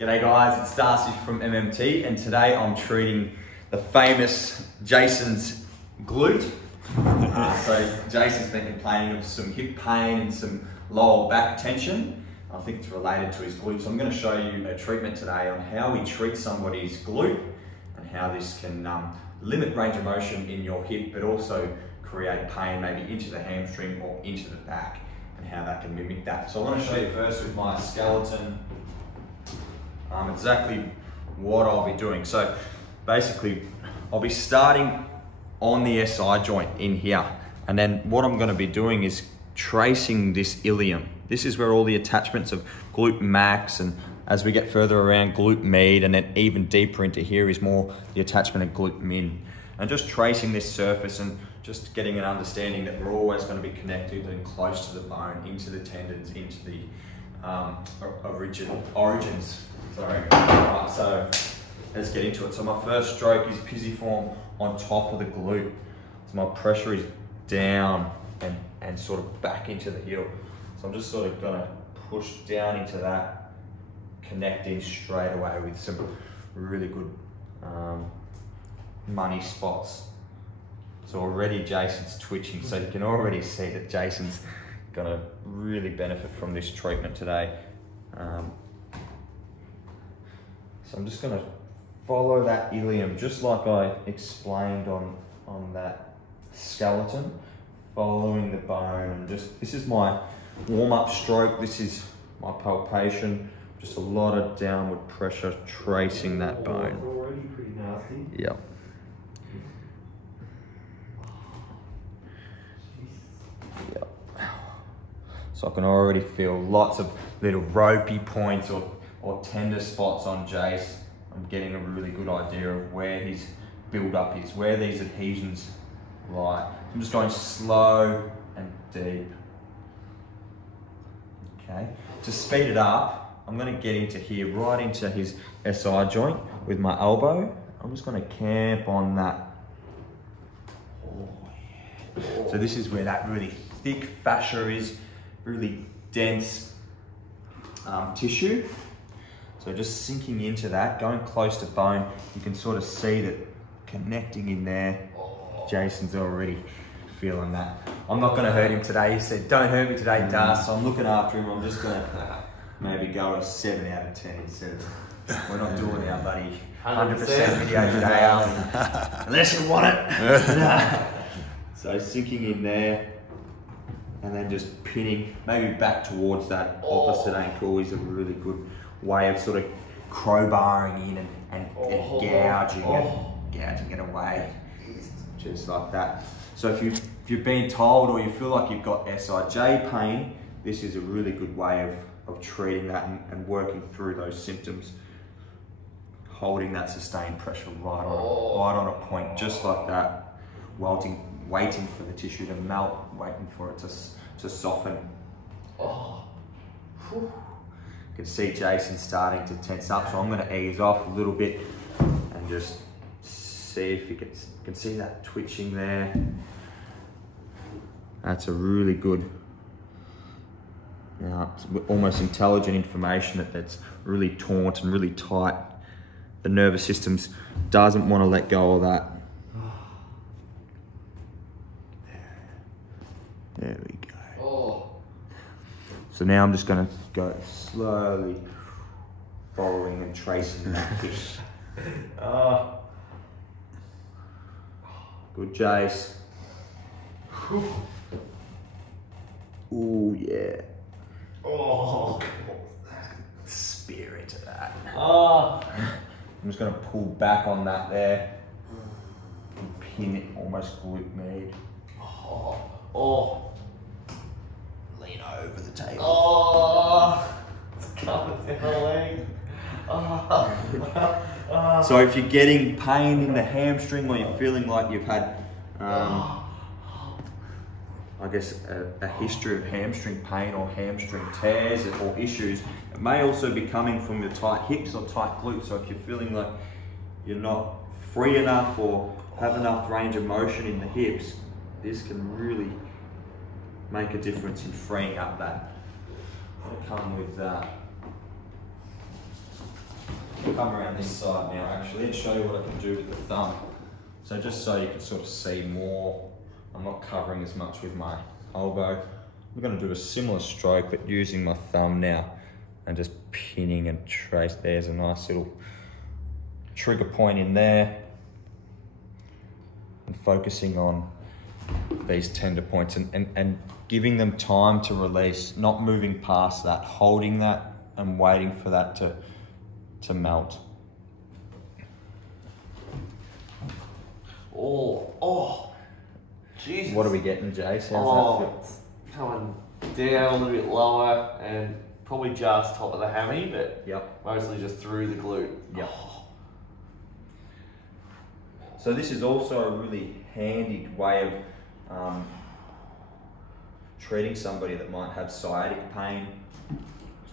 G'day guys, it's Darcy from MMT, and today I'm treating the famous Jason's glute. So Jason's been complaining of some hip pain and some lower back tension. I think it's related to his glute. So I'm going to show you a treatment today on how we treat somebody's glute and how this can limit range of motion in your hip, but also create pain maybe into the hamstring or into the back, and how that can mimic that. So I want to show you first with my skeleton exactly what I'll be doing. So basically I'll be starting on the SI joint in here, and then what I'm going to be doing is tracing this ilium. This is where all the attachments of glute max, and as we get further around, glute med, and then even deeper into here is more the attachment of glute min. And just tracing this surface and just getting an understanding that we're always going to be connected and close to the bone, into the tendons, into the origins. Sorry. Right, so let's get into it. So my first stroke is pisiform on top of the glute. So my pressure is down and sort of back into the heel. So I'm just sort of gonna push down into that, connecting straight away with some really good money spots. So already Jason's twitching, so you can already see that Jason's gonna really benefit from this treatment today. So I'm just gonna follow that ilium, just like I explained on that skeleton, following the bone, and just, this is my warm-up stroke, this is my palpation, just a lot of downward pressure tracing that bone. Already pretty nasty. Yep. Yep. So I can already feel lots of little ropey points or tender spots on Jace. I'm getting a really good idea of where his build-up is, where these adhesions lie. I'm just going slow and deep. Okay, to speed it up, I'm going to get into here, right into his SI joint with my elbow. I'm just going to camp on that. Oh, yeah. So this is where that really thick fascia is, really dense tissue. So just sinking into that, going close to bone, you can sort of see that connecting in there. Jason's already feeling that. I'm not going to hurt him today. He said, don't hurt me today, Darcy. So I'm looking after him. I'm just going to maybe go a 7 out of 10 instead of, we're not doing our buddy 100% video today, unless you want it. So sinking in there, and then just pinning, maybe back towards that opposite ankle is a really good way of sort of crowbarring in and gouging it away, just like that. So if you've been told, or you feel like you've got SIJ pain, this is a really good way of treating that and working through those symptoms, holding that sustained pressure right on a point, just like that, waiting for the tissue to melt, waiting for it to soften. You can see Jason starting to tense up, so I'm going to ease off a little bit and just see if you can see that twitching there. That's a really good, almost intelligent information that's really taut and really tight. The nervous system doesn't want to let go of that. There we go. So now I'm just going to go slowly following and tracing that fish. Good, Jace. Ooh, yeah. Spear into that. I'm just going to pull back on that there and pin it almost glute med. Lean over the table. It's coming down the leg. So if you're getting pain in the hamstring, or you're feeling like you've had, I guess, a history of hamstring pain or hamstring tears or issues, it may also be coming from your tight hips or tight glutes. So if you're feeling like you're not free enough or have enough range of motion in the hips, this can really make a difference in freeing up that. I'll come with come around this side now actually and show you what I can do with the thumb. So just so you can sort of see more, I'm not covering as much with my elbow. I'm going to do a similar stroke but using my thumb now and just pinning and trace. There's a nice little trigger point in there and focusing on these tender points and giving them time to release, not moving past that, holding that and waiting for that to melt. Oh, Jesus. What are we getting, Jace? How's that feel? It's coming down a little bit lower and probably just top of the hammy, but Yep. mostly just through the glute. Yep. So this is also a really handy way of treating somebody that might have sciatic pain,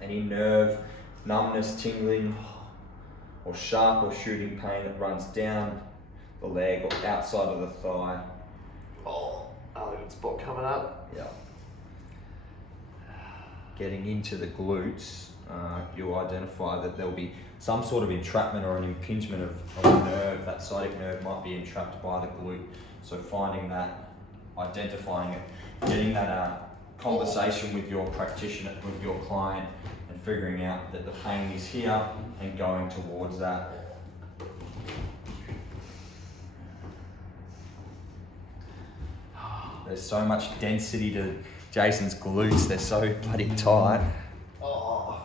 any nerve numbness, tingling, or sharp or shooting pain that runs down the leg or outside of the thigh. Oh, another good spot coming up. Yeah. Getting into the glutes, you'll identify that there'll be some sort of entrapment or an impingement of a nerve. That sciatic nerve might be entrapped by the glute. So finding that, identifying it, getting that conversation with your practitioner, with your client, and figuring out that the pain is here and going towards that. There's so much density to Jason's glutes, they're so bloody tight. Oh,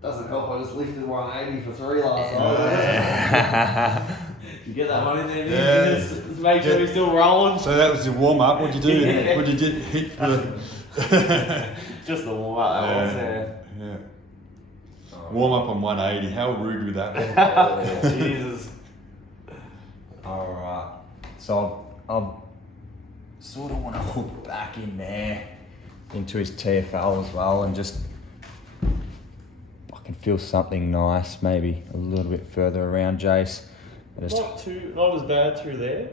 doesn't help. I just lifted 180 for 3 last night. Did you get that one in there? Yeah. Just make sure you're still rolling. So that was your warm up. What'd you do? Yeah. What'd you hit for the... Just the warm up. That was there. Yeah. Warm up on 180. How rude would that be? Oh, Jesus. Alright, so I've sort of want to hook back in there into his TFL as well and just, I can feel something nice, maybe a little bit further around Jace. Not as bad through there.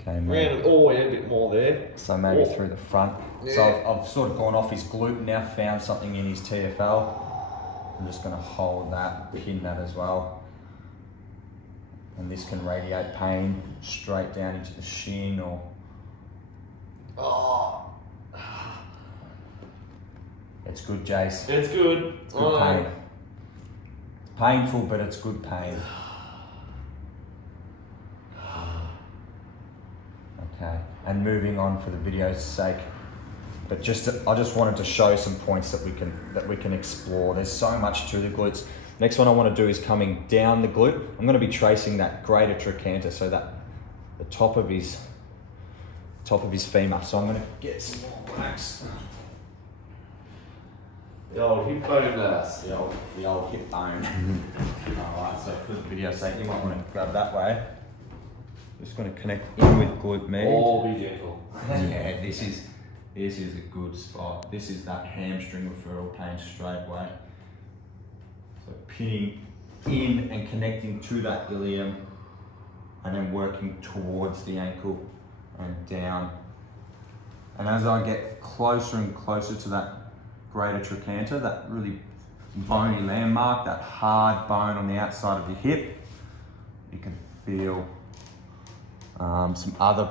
Okay, maybe. Round it all a bit more there. So maybe through the front. Yeah. So I've sort of gone off his glute and now found something in his TFL. I'm just going to hold that, pin that as well. And this can radiate pain straight down into the shin or... Oh. It's good, Jace. It's good. It's good pain. It's painful, but it's good pain. Okay, and moving on for the video's sake, but I just wanted to show some points that we can explore. There's so much to the glutes. Next one I want to do is coming down the glute. I'm going to be tracing that greater trochanter, so that the top of his femur. So I'm going to get some more wax. The old hip bone The old hip bone. Alright, so for the video's sake, you might want to grab that way. Just going to connect in with glute med. Oh, be gentle. Yeah, this is a good spot. This is that hamstring referral pain straight away. So pinning in and connecting to that ilium and then working towards the ankle and down. And as I get closer and closer to that greater trochanter, that really bony landmark, that hard bone on the outside of the hip, you can feel some other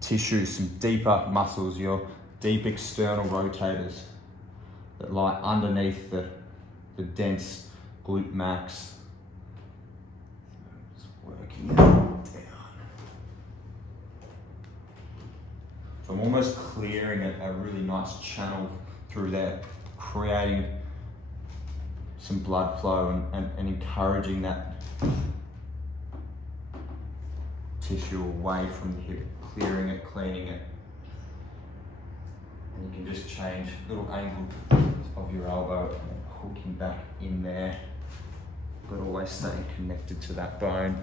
tissues, some deeper muscles, your deep external rotators that lie underneath the dense glute max. Just working it down. So I'm almost clearing a really nice channel through there, creating some blood flow and encouraging that tissue away from the hip, clearing it, cleaning it. And you can just change little angle of your elbow and hooking back in there, but always staying connected to that bone.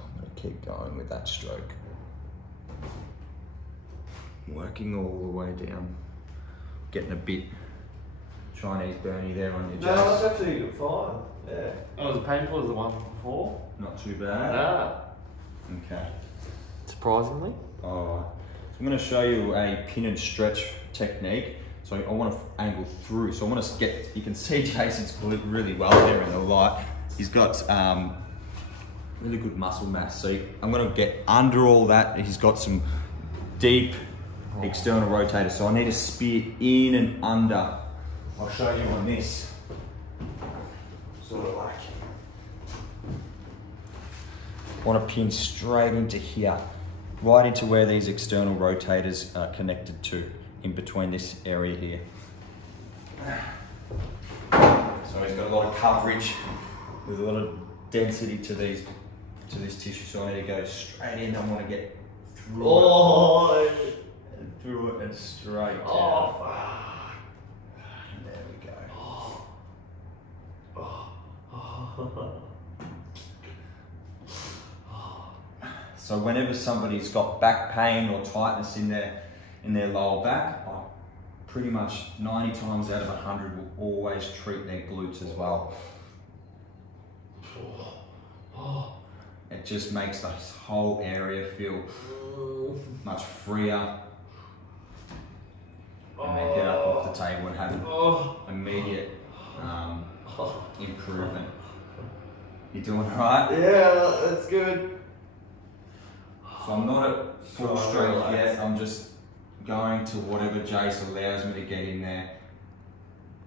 I'm going to keep going with that stroke. Working all the way down. Getting a bit Chinese burny there on your No, chest. that's actually fine. Yeah. Not as painful as the one before. Not too bad. Nah. Okay. Surprisingly. Alright. So I'm going to show you a pin and stretch technique. So I want to angle through. So I want to get, you can see Jason's glute really well there in the light. He's got really good muscle mass. So I'm going to get under all that. He's got some deep external rotator. So I need to spear in and under. I'll show you on this. Sort of like, I want to pin straight into here, right into where these external rotators are connected to, in between this area here. So he's got a lot of coverage. There's a lot of density to this tissue, so I need to go straight in. I want to get through it, and through it and straight down. And there we go. So whenever somebody's got back pain or tightness in their lower back, I pretty much 90 times out of 100 will always treat their glutes as well. It just makes this whole area feel much freer. And then get up off the table and have an immediate improvement. You doing alright? Yeah, that's good. So I'm not at full strength yet, I'm just going to whatever Jace allows me to get in there.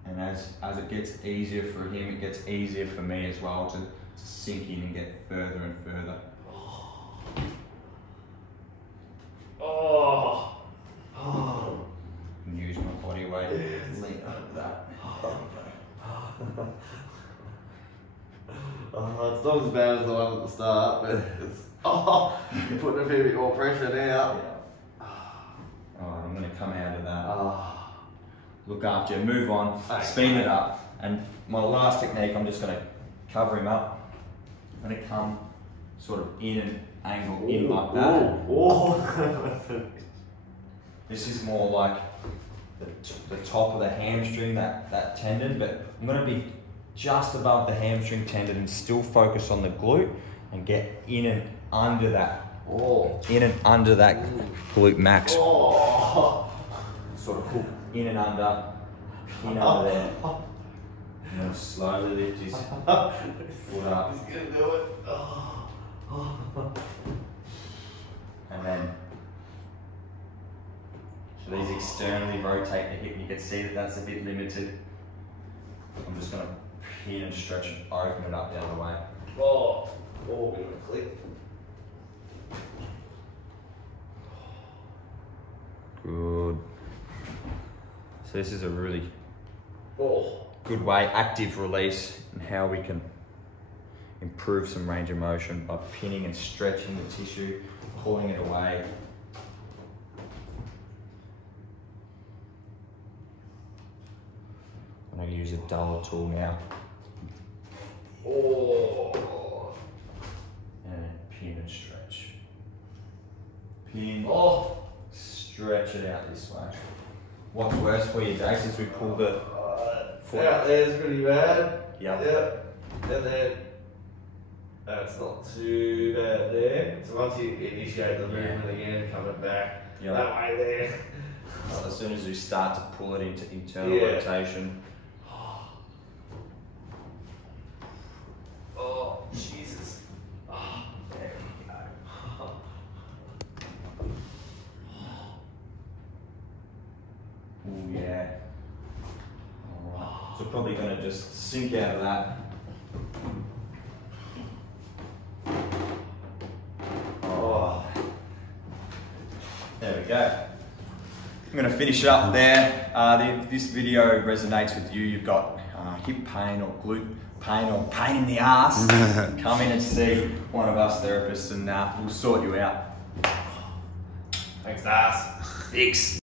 And as it gets easier for him, it gets easier for me as well to sink in and get further and further. And use my body weight, lean over that. It's not as bad as the one at the start, but it's you're putting a fair bit more pressure now. Yeah. Alright, I'm going to come out of that. Look after you, move on, speed it up. And my last technique, I'm just going to cover him up. I'm going to come sort of in and angle in like that. This is more like the top of the hamstring, that tendon, but I'm going to be just above the hamstring tendon and still focus on the glute and get in and under that. In and under that glute max. Sort of hook in and under there. And then slowly lift his foot up. He's gonna do it. And then, so these externally rotate the hip, and you can see that that's a bit limited. I'm just going to pin and stretch and open it up the other way. Bit of a click. Good. So this is a really good way, active release, and how we can improve some range of motion by pinning and stretching the tissue, pulling it away. I'm going to use a duller tool now. And pin and stretch. Pin, stretch it out this way. What's worse for you, Jace, is we pull the foot out there's pretty bad. Yep. And then that's not too bad there. So once you initiate the movement again, coming back that way there. So as soon as we start to pull it into internal rotation. Jesus. There we go. Oh yeah. Alright. So probably going to just sink out of that. There we go. I'm going to finish up there. If this video resonates with you, you've got hip pain or glute pain or pain in the ass, come in and see one of us therapists and we'll sort you out. Thanks, Darcy. Thanks.